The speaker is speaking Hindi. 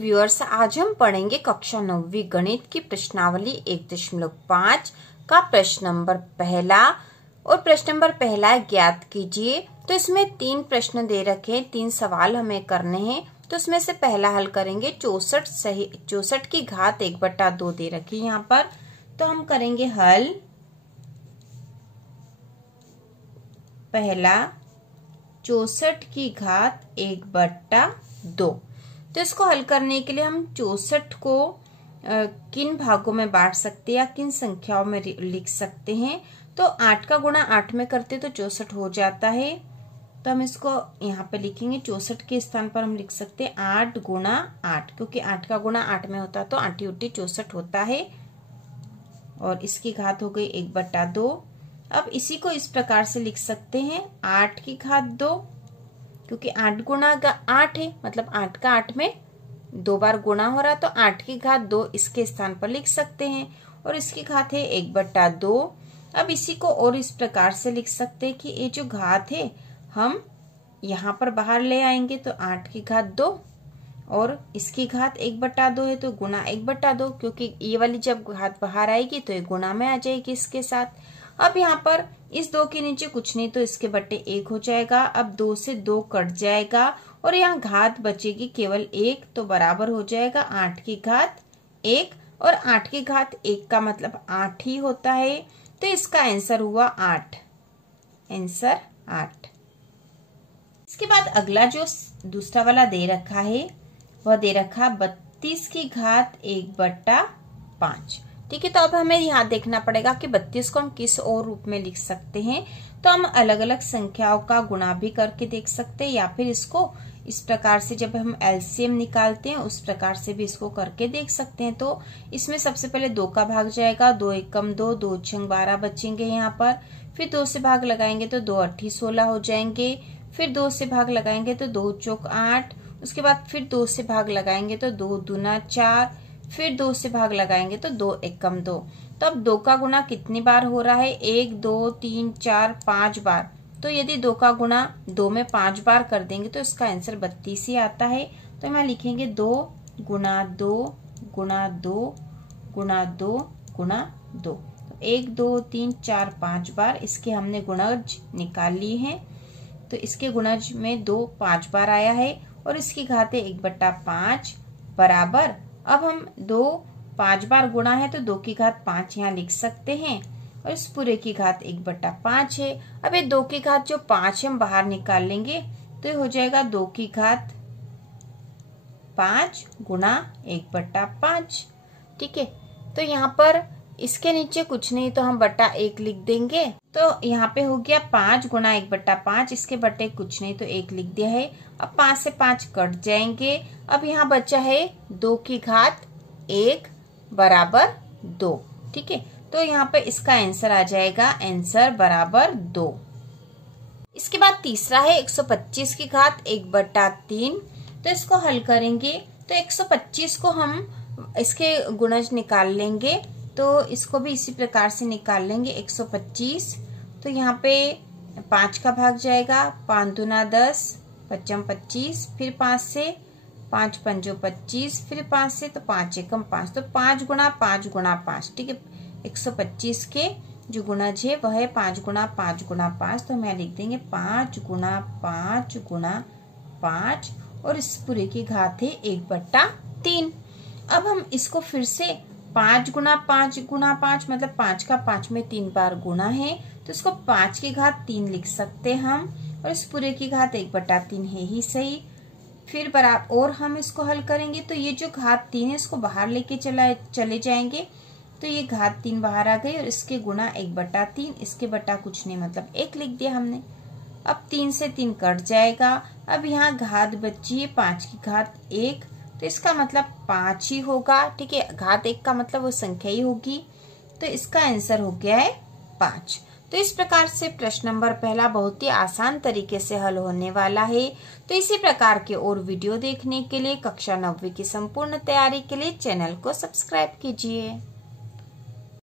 व्यूअर्स, आज हम पढ़ेंगे कक्षा 9वीं गणित की प्रश्नावली 1.5 का प्रश्न नंबर पहला। और प्रश्न नंबर पहला है ज्ञात कीजिए। तो इसमें 3 प्रश्न दे रखे हैं, 3 सवाल हमें करने हैं। तो इसमें से पहला हल करेंगे 64 की घात 1/2 दे रखी है यहाँ पर। तो हम करेंगे हल पहला 64 की घात 1/2। तो इसको हल करने के लिए हम 64 को किन भागों में बांट सकते हैं या किन संख्याओं में लिख सकते हैं। तो 8 का गुणा 8 में करते तो 64 हो जाता है। तो हम इसको यहाँ पे लिखेंगे 64 के स्थान पर हम लिख सकते हैं 8 गुणा 8, क्योंकि 8 का गुणा 8 में होता तो 8 × 64 होता है। और इसकी घात हो गई 1/2। अब इसी को इस प्रकार से लिख सकते हैं 8 की घात 2, क्योंकि 8 गुणा 8 है, मतलब 8 का 8 में 2 बार गुणा हो रहा, तो 8 की घात 2 इसके स्थान पर लिख सकते हैं। और इसकी घात है 1/2। अब इसी को और इस प्रकार से लिख सकते हैं कि ये जो घात है हम यहाँ पर बाहर ले आएंगे, तो 8 की घात 2 और इसकी घात 1/2 है, तो गुणा 1/2, क्योंकि ये वाली जब घात बाहर आएगी तो ये गुणा में आ जाएगी इसके साथ। अब यहाँ पर इस 2 के नीचे कुछ नहीं, तो इसके बट्टे 1 हो जाएगा। अब 2 से 2 कट जाएगा और यहाँ घात बचेगी केवल 1, तो बराबर हो जाएगा 8 की घात 1। और 8 की घात 1 का मतलब 8 ही होता है, तो इसका आंसर हुआ 8। आंसर 8। इसके बाद अगला जो दूसरा वाला दे रखा है वह दे रखा 32 की घात 1/5। ठीक है, तो अब हमें यहाँ देखना पड़ेगा कि 32 को हम किस और रूप में लिख सकते हैं। तो हम अलग अलग संख्याओं का गुणा भी करके देख सकते हैं, या फिर इसको इस प्रकार से जब हम एलसीएम निकालते हैं उस प्रकार से भी इसको करके देख सकते हैं। तो इसमें सबसे पहले 2 का भाग जाएगा, 2 एकम 2, 2 छंग 12 बचेंगे यहाँ पर। फिर 2 से भाग लगाएंगे तो 2 8 16 हो जाएंगे। फिर 2 से भाग लगाएंगे तो 2 चौक 8। उसके बाद फिर 2 से भाग लगाएंगे तो 2 दूना 4। फिर 2 से भाग लगाएंगे तो 2 एकम 2। तो अब 2 का गुणा कितनी बार हो रहा है? 1 2 3 4 5 बार। तो यदि 2 का गुणा 2 में 5 बार कर देंगे तो इसका आंसर 32 ही आता है। तो यहाँ लिखेंगे 2 गुणा 2 गुणा 2 गुणा 2 गुणा 2। 1 2 3 4 5 बार इसके हमने गुणज निकाल ली है। तो इसके गुणज में 2 5 बार आया है और इसकी घात है 1/5 बराबर। अब हम 2 5 बार गुणा है तो 2 की घात 5 यहाँ लिख सकते हैं और इस पूरे की घात 1/5 है। अब ये 2 की घात जो 5 हम बाहर निकाल लेंगे तो ये हो जाएगा 2 की घात 5 गुणा 1/5। ठीक है, तो यहाँ पर इसके नीचे कुछ नहीं तो हम बटा 1 लिख देंगे। तो यहाँ पे हो गया 5 गुणा 1/5, इसके बटे कुछ नहीं तो 1 लिख दिया है। अब 5 से 5 कट जाएंगे। अब यहाँ बचा है 2 की घात 1 बराबर 2। ठीक है, तो यहाँ पे इसका आंसर आ जाएगा आंसर बराबर 2। इसके बाद तीसरा है 125 की घात 1/3। तो इसको हल करेंगे तो 125 को हम इसके गुणज निकाल लेंगे, तो इसको भी इसी प्रकार से निकाल लेंगे 125। तो यहाँ पे 5 का भाग जाएगा, 5 दूना 10 पचम 25। फिर 5 से 5 पंजो 25। फिर 5 से तो 5 एकम 5, तो 5 गुणा 5 गुणा 5। ठीक है, 125 के जो गुणज है वह है 5 गुणा 5 गुणा 5। तो हम यहाँ लिख देंगे 5 गुणा 5 गुणा 5 और इस पूरे की घात है 1/3। अब हम इसको फिर से 5 गुणा 5 गुणा 5, मतलब 5 का 5 में 3 बार गुणा है, तो इसको 5 की घात 3 लिख सकते हैं हम और इस पूरे की घात 1/3 है ही सही। फिर बराबर और हम इसको हल करेंगे तो ये जो घात 3 है इसको बाहर लेके चले जाएंगे, तो ये घात 3 बाहर आ गई और इसके गुणा 1/3, इसके बटा कुछ नहीं मतलब 1 लिख दिया हमने। अब 3 से 3 कट जाएगा। अब यहाँ घात बची है 5 की घात 1, तो इसका मतलब 5 ही होगा। ठीक है, घात 1 का मतलब वो संख्या ही होगी, तो इसका आंसर हो गया है 5। तो इस प्रकार से प्रश्न नंबर पहला बहुत ही आसान तरीके से हल होने वाला है। तो इसी प्रकार के और वीडियो देखने के लिए कक्षा 9वीं की संपूर्ण तैयारी के लिए चैनल को सब्सक्राइब कीजिए।